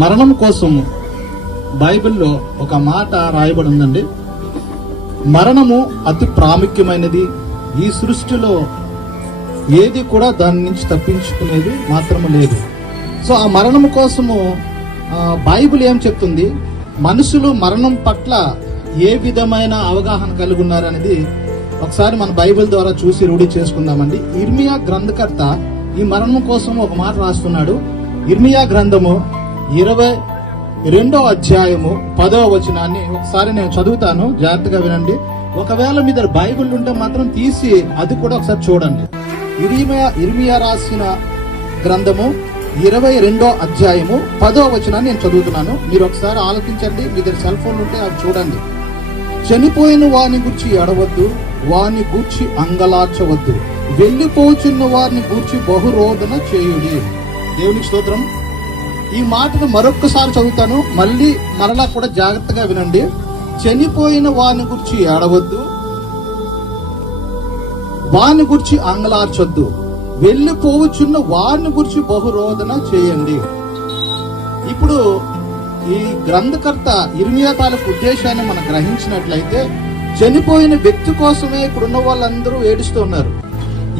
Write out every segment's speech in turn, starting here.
మరణం కోసం బైబిల్లో ఒక మాట రాయబడి ఉందండి. మరణము అతి ప్రాముఖ్యమైనది. ఈ సృష్టిలో ఏది కూడా దాని నుంచి తప్పించుకునేది మాత్రము లేదు. సో ఆ మరణము కోసము బైబిల్ ఏం చెప్తుంది, మనుషులు మరణం పట్ల ఏ విధమైన అవగాహన కలిగి ఉన్నారనేది ఒకసారి మన బైబిల్ ద్వారా చూసి రూఢి చేసుకుందామండి. ఇర్మియా గ్రంథకర్త ఈ మరణం కోసం ఒక మాట రాస్తున్నాడు. ఇర్మియా గ్రంథము 22వ అధ్యాయము 10వ వచనాన్ని ఒకసారి నేను చదువుతాను, జాగ్రత్తగా వినండి. ఒకవేళ మీ దగ్గర బైబిల్ ఉంటే మాత్రం తీసి అది కూడా ఒకసారి చూడండి. ఇర్మియా రాసిన గ్రంథము 22వ అధ్యాయము 10వ వచనాన్ని నేను చదువుతున్నాను. మీరు ఒకసారి ఆలోచించండి. మీ దగ్గర సెల్ ఫోన్ ఉంటే అది చూడండి. చనిపోయిన వారిని గూర్చి ఎడవద్దు, వారిని గూర్చి అంగలార్చవద్దు, వెళ్లిపోచున్న వారిని గూర్చి బహురోధన చేయుడి. దేవునికి స్తోత్రం. ఈ మాటను మరొక్కసారి చదువుతాను, మరలా కూడా జాగ్రత్తగా వినండి. చనిపోయిన వారిని గురించి ఏడవద్దు, వారిని గురించి అంగలార్చొద్దు, వెళ్లిపోవచ్చున్న వారిని గురించి బహురోధన చేయండి. ఇప్పుడు ఈ గ్రంథకర్త ఇర్మియా తాలూకు ఉద్దేశాన్ని మనం గ్రహించినట్లయితే, చనిపోయిన వ్యక్తి కోసమే ఇప్పుడున్న వాళ్ళందరూ ఏడుస్తూ ఉన్నారు.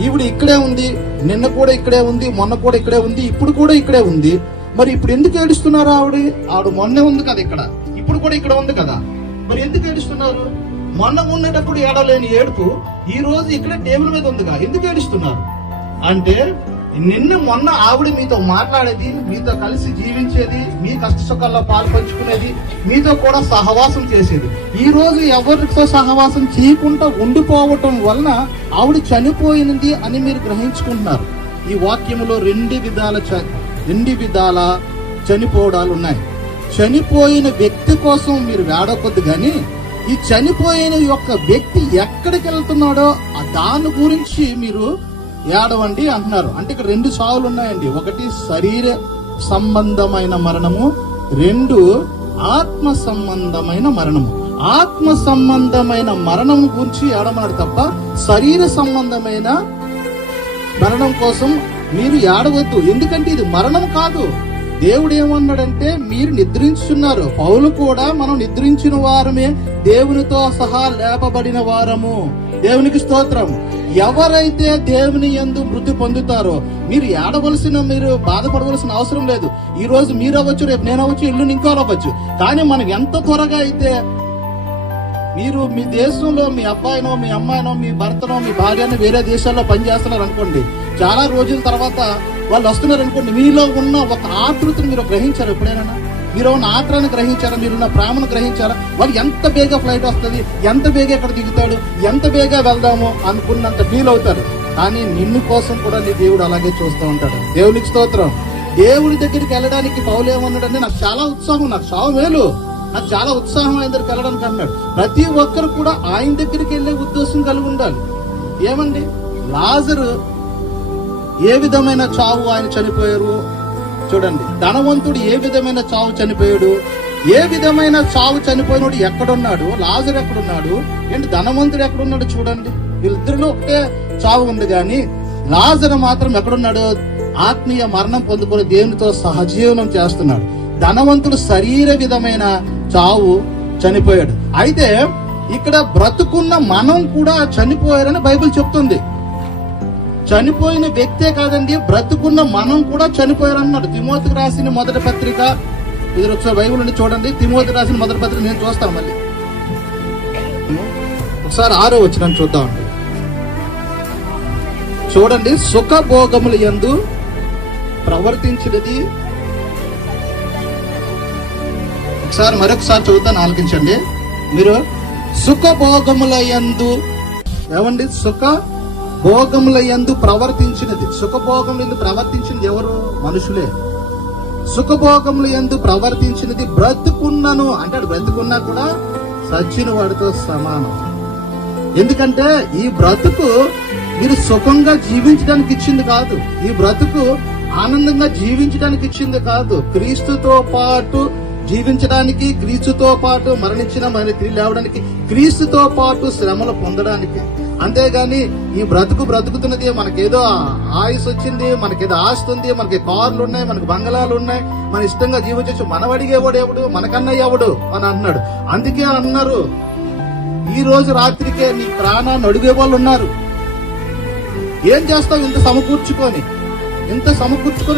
ఈవిడ ఇక్కడే ఉంది, నిన్న కూడా ఇక్కడే ఉంది, మొన్న కూడా ఇక్కడే ఉంది, ఇప్పుడు కూడా ఇక్కడే ఉంది. మరి ఇప్పుడు ఎందుకు ఏడుస్తున్నారు? ఆవిడ మొన్నే ఉంది కదా ఇక్కడ, ఇప్పుడు కూడా ఇక్కడ ఉంది కదా, మరి ఎందుకు ఏడుస్తున్నారు? మొన్న ఉండేటప్పుడు ఏడలేని ఏడుపు ఈ రోజు ఇక్కడ టేబుల్ మీద ఉందిగా, ఎందుకు ఏడుస్తున్నారు అంటే, నిన్న మొన్న ఆవిడ మీతో మాట్లాడేది, మీతో కలిసి జీవించేది, మీ కష్ట సుఖాల్లో పాలు పంచుకునేది, మీతో కూడా సహవాసం చేసేది, ఈ రోజు ఎవరితో సహవాసం చేయకుండా ఉండిపోవటం వలన ఆవిడ చనిపోయినది అని మీరు గ్రహించుకుంటున్నారు. ఈ వాక్యములో రెండు విధాల చనిపోవడాలు ఉన్నాయి. చనిపోయిన వ్యక్తి కోసం మీరు వేడకొద్దు, కానీ ఈ చనిపోయిన యొక్క వ్యక్తి ఎక్కడికి వెళ్తున్నాడో దాని గురించి మీరు ఏడవండి అంటున్నారు. అంటే ఇక్కడ రెండు చావులు ఉన్నాయండి. ఒకటి శరీర సంబంధమైన మరణము, రెండు ఆత్మ సంబంధమైన మరణము. ఆత్మ సంబంధమైన మరణం గురించి ఏడమన్నాడు తప్ప శరీర సంబంధమైన మరణం కోసం మీరు ఏడవద్దు. ఎందుకంటే ఇది మరణం కాదు. దేవుడు ఏమన్నాడంటే, మీరు నిద్రించున్నారు. పౌలు కూడా మనం నిద్రించిన వారమే దేవునితో సహా లేపబడిన వారము. దేవునికి స్తోత్రం. ఎవరైతే దేవుని యందు మృతి పొందుతారో మీరు మీరు బాధపడవలసిన అవసరం లేదు. ఈ రోజు మీరు అవ్వచ్చు, రేపు నేను అవ్వచ్చు, ఇల్లు ఇంకో అవ్వచ్చు. కానీ మనం ఎంత త్వరగా అయితే, మీరు మీ దేశంలో మీ అబ్బాయినో, మీ అమ్మాయినో, మీ భర్తనో, మీ భార్యనో వేరే దేశాల్లో పనిచేస్తున్నారు అనుకోండి, చాలా రోజుల తర్వాత వాళ్ళు వస్తున్నారు అనుకోండి, మీలో ఉన్న ఒక ఆతృతను మీరు గ్రహించారు. ఎప్పుడైనా మీరు ఉన్న ఆత్రాన్ని గ్రహించారా? మీరున్న ప్రేమను గ్రహించారా? వాళ్ళు ఎంత బేగా ఫ్లైట్ వస్తుంది, ఎంత బేగా ఎక్కడ దిగుతాడు, ఎంత బేగా వెళ్దాము అనుకున్నంత ఫీల్ అవుతారు. కానీ నిన్ను కోసం కూడా నీ దేవుడు అలాగే చూస్తూ ఉంటాడు. దేవునికి స్తోత్రం. దేవుడి దగ్గరికి వెళ్ళడానికి పౌలు ఏమన్నాడంటే, నాకు చాలా ఉత్సాహం, నాకు చావు మేలు, నాకు చాలా ఉత్సాహం ఆయన దగ్గరికి వెళ్ళడానికి అన్నాడు. ప్రతి ఒక్కరు కూడా ఆయన దగ్గరికి వెళ్ళే ఉద్దేశం కలిగి ఉండాలి. ఏమండి, లాజరు ఏ విధమైన చావు ఆయన చనిపోయారు చూడండి. ధనవంతుడు ఏ విధమైన చావు చనిపోయాడు, ఏ విధమైన చావు చనిపోయినోడు ఎక్కడున్నాడు, లాజరు ఎక్కడున్నాడు, ఏంటి ధనవంతుడు ఎక్కడున్నాడు చూడండి. వీళ్ళిద్దరిలో ఒకటే చావు ఉంది, కానీ లాజరు మాత్రం ఎక్కడున్నాడు? ఆత్మీయ మరణం పొందుకొని దేవునితో సహజీవనం చేస్తున్నాడు. ధనవంతుడు శరీర విధమైన చావు చనిపోయాడు. అయితే ఇక్కడ బ్రతుకున్న మనం కూడా చనిపోయారని బైబిల్ చెప్తుంది. చనిపోయిన వ్యక్తే కాదండి, బ్రతుకున్న మనం కూడా చనిపోయారన్నాడు. తిమోతికి రాసిన మొదటి పత్రిక, ఇది ఒకసారి బైబిల్ నుండి చూడండి. తిమోతికి రాసిన మొదటి పత్రిక నేను చూస్తాను, మళ్ళీ ఒకసారి 6వ వచనం చూద్దామండి. చూడండి, సుఖభోగముల యందు ప్రవర్తించినది. మరొకసారి చదువుతాను, ఆలకించండి. మీరు సుఖభోగముల యందు, ఏమండి, సుఖభోగముల యందు ప్రవర్తించినది. సుఖభోగముల యందు ప్రవర్తించినది ఎవరు? మనుషులే. సుఖభోగముల యందు ప్రవర్తించినది బ్రతుకున్నను అంటే, బ్రతుకున్నా కూడా సచ్చిన వాడితో సమానం. ఎందుకంటే ఈ బ్రతుకు మీరు సుఖంగా జీవించడానికి ఇచ్చింది కాదు. ఈ బ్రతుకు ఆనందంగా జీవించడానికి ఇచ్చింది కాదు. క్రీస్తుతో పాటు జీవించడానికి, క్రీస్తుతో పాటు మరణించిన మరి తిరిగి లేవడానికి, క్రీస్తుతో పాటు శ్రమలు పొందడానికి. అంతేగాని ఈ బ్రతుకుతున్నది మనకేదో ఆయుస్ వచ్చింది, మనకేదో ఆస్తి ఉంది, మనకి కార్లు ఉన్నాయి, మనకి బంగళాలు ఉన్నాయి, మన ఇష్టంగా జీవించచ్చు, మనం అడిగేవాడు ఎవడు, మనకన్నా ఎవడు అని అన్నాడు. అందుకే అన్నారు ఈ రోజు రాత్రికే నీ ప్రాణాన్ని అడిగే వాళ్ళు ఉన్నారు. ఏం చేస్తావు ఇంత సమకూర్చుకొని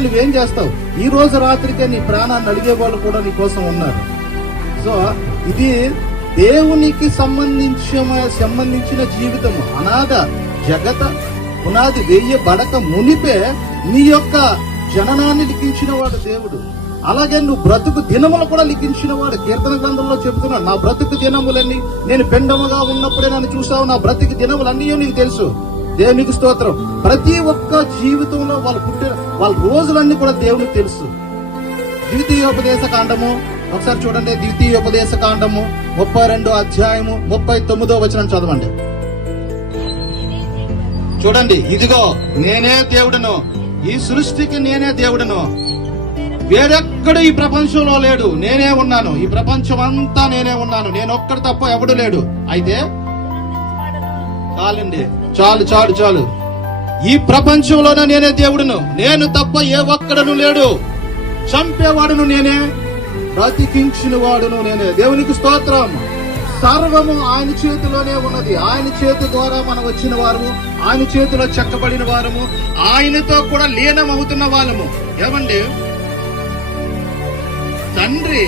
నువ్వేం చేస్తావు? ఈ రోజు రాత్రికే నీ ప్రాణాన్ని అడిగే వాళ్ళు కూడా నీ కోసం ఉన్నారు. సో ఇది దేవునికి సంబంధించిన జీవితము. అనాథ జగత పునాది వేయబడక మునిపే నీ యొక్క జననాన్ని లిఖించిన వాడు దేవుడు. అలాగే నువ్వు బ్రతుకు దినములు కూడా లిఖించిన వాడు. కీర్తన గ్రంథంలో చెబుతున్నాడు, నా బ్రతుకు దినములన్నీ నేను పెండముగా ఉన్నప్పుడే నన్ను చూసావు, నా బ్రతుకు దినములన్నీ నీకు తెలుసు. దేవునికి స్తోత్రం. ప్రతి ఒక్క జీవితంలో వాళ్ళ రోజులన్నీ కూడా దేవునికి తెలుసు. ద్వితీయోపదేశ కాండము ఒకసారి చూడండి. ద్వితీయోపదేశ కాండము 32 అధ్యాయము 39వ వచనం చదవండి. చూడండి, ఇదిగో నేనే దేవుడను, ఈ సృష్టికి నేనే దేవుడను, వేరెక్కడ ఈ ప్రపంచంలో లేడు, నేనే ఉన్నాను, ఈ ప్రపంచం అంతా నేనే ఉన్నాను, నేను ఒక్కడు తప్ప ఎవడు లేడు. అయితే చాలండి, చాలు. ఈ ప్రపంచంలోనే నేనే దేవుడును, నేను తప్ప ఏ ఒక్కడను లేడు, చంపేవాడును నేనే, బ్రతికించిన వాడును నేనే. దేవునికి స్తోత్రం. సర్వము ఆయన చేతిలోనే ఉన్నది. ఆయన చేతి ద్వారా మనం వచ్చిన వారము, ఆయన చేతిలో చెక్కబడిన వారము, ఆయనతో కూడా లీనమవుతున్న వాళ్ళము. ఏమండి, తండ్రి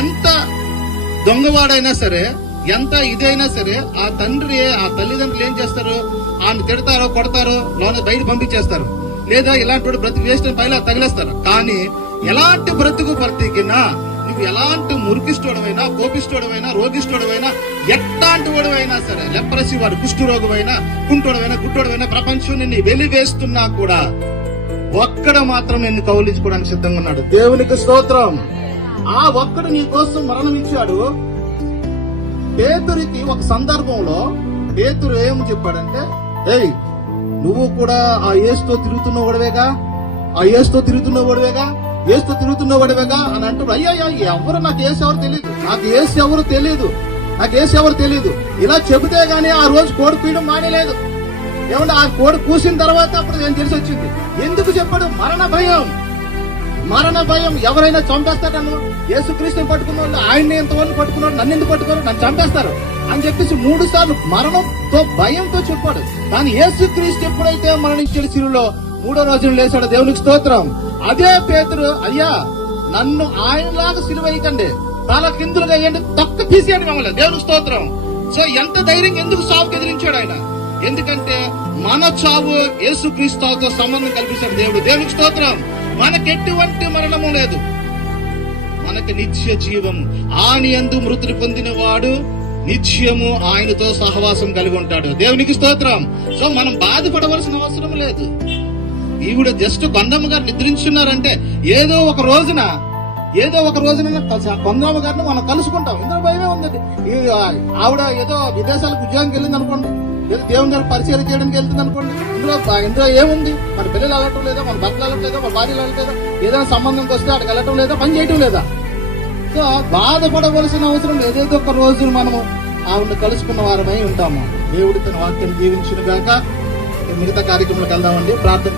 ఎంత దొంగవాడైనా సరే, ఎంత ఇదైనా సరే, ఆ తండ్రి ఆ తల్లిదండ్రులు ఏం చేస్తారు? ఆయన తిడతారో కొడతారో లోన బయట పంపించేస్తారు, లేదా ఇలాంటి బ్రతుకు వేస్ట్ పైలా తగిలేస్తారు. కానీ ఎలాంటి బ్రతుకు బ్రతికినా, నువ్వు ఎలాంటి మురికిష్టోడమైనా, కోపిష్టోడమైనా, రోగిష్టోడమైనా, ఎట్లాంటి వాడువైనా సరే, లెప్రసీ వాడు, కుష్ఠరోగమైనా, కుంటోడమైనా, గుట్టోడమైనా, ప్రపంచం నిన్ను వెలివేస్తున్నా కూడా ఒక్కడ మాత్రం నిన్ను కౌలించుకోవడానికి సిద్ధంగా ఉన్నాడు. దేవునికి స్తోత్రం. ఆ ఒక్కడు నీ కోసం మరణం ఇచ్చాడు. పేతురికి ఒక సందర్భంలో పేతురు ఏం చెప్పాడంటే, ఏయ్ నువ్వు కూడా ఆ యేసుతో తిరుగుతున్నవాడివేగా అని అంటాడు. అయ్యా ఎవరు, నాకు యేసు ఎవరు తెలియదు, ఇలా చెబితే గానీ ఆ రోజు కోడి పీయడం మానేలేదు. ఏమంటే ఆ కోడి కూసిన తర్వాత అప్పుడు నేను తెలిసి వచ్చింది. ఎందుకు చెప్పాడు? మరణ భయం. ఎవరైనా చంపేస్తాడను, యేసుక్రీస్తుని పట్టుకున్న వాళ్ళు, ఆయన్ని ఎంతవరకు పట్టుకున్నాడు, నన్ను ఎందుకు పట్టుకోరు, నన్ను చంపేస్తారు అని చెప్పేసి 3 సార్లు మరణంతో భయంతో చెప్పాడు. కానీ యేసుక్రీస్తు ఎప్పుడైతే మరణించాడు శిలువలో, 3వ రోజున లేచాడు. దేవునికి స్తోత్రం. అదే పేతురు, అయ్యా నన్ను ఆయనలాగా సిలువ వేయకండి, తల కిందులుగా వేయండి, తొక్క తీసేయండి మమ్మల్ని. దేవునికి స్తోత్రం. సో ఎంత ధైర్యం, ఎందుకు సావుకు ఎదిరించాడు ఆయన? ఎందుకంటే మన చావు యేసుక్రీస్తుతో సంబంధం కల్పిస్తాడు దేవుడు. దేవునికి స్తోత్రం. మనకి ఎటువంటి మరణము లేదు, మనకి నిత్య జీవము. ఆయన యందు మృతులు పొందిన వాడు నిత్యము ఆయనతో సహవాసం కలిగి ఉంటాడు. దేవునికి స్తోత్రం. సో మనం బాధపడవలసిన అవసరం లేదు. ఈవిడ జస్ట్ కొండమ్మ గారు నిద్రించున్నారంటే ఏదో ఒక రోజున కొండమ్మ గారిని మనం కలుసుకుంటాం. ఇందులో భయమే ఉంది. ఆవిడ ఏదో విదేశాలకు ఉద్యోగంకి వెళ్ళింది అనుకోండి, లేదా దేవుని గారు పరిచయం చేయడానికి వెళ్తుంది అనుకోండి, ఇందులో ఏముంది? మన పిల్లలు వెళ్ళటం లేదా, మన భర్తలు వెళ్ళటం లేదా, మన భార్యలు వెళ్ళటం లేదా, ఏదైనా సంబంధంకి వస్తే అక్కడికి వెళ్ళటం లేదా, పని చేయటం లేదా? సో బాధపడవలసిన అవసరం లేదు. ఏదో ఒక రోజు మనము ఆవిడని కలుసుకున్న వారమై ఉంటాము. దేవుడి తన వాక్యం జీవించిన గాక. మిగతా కార్యక్రమాలకు వెళ్దామండి. ప్రార్థన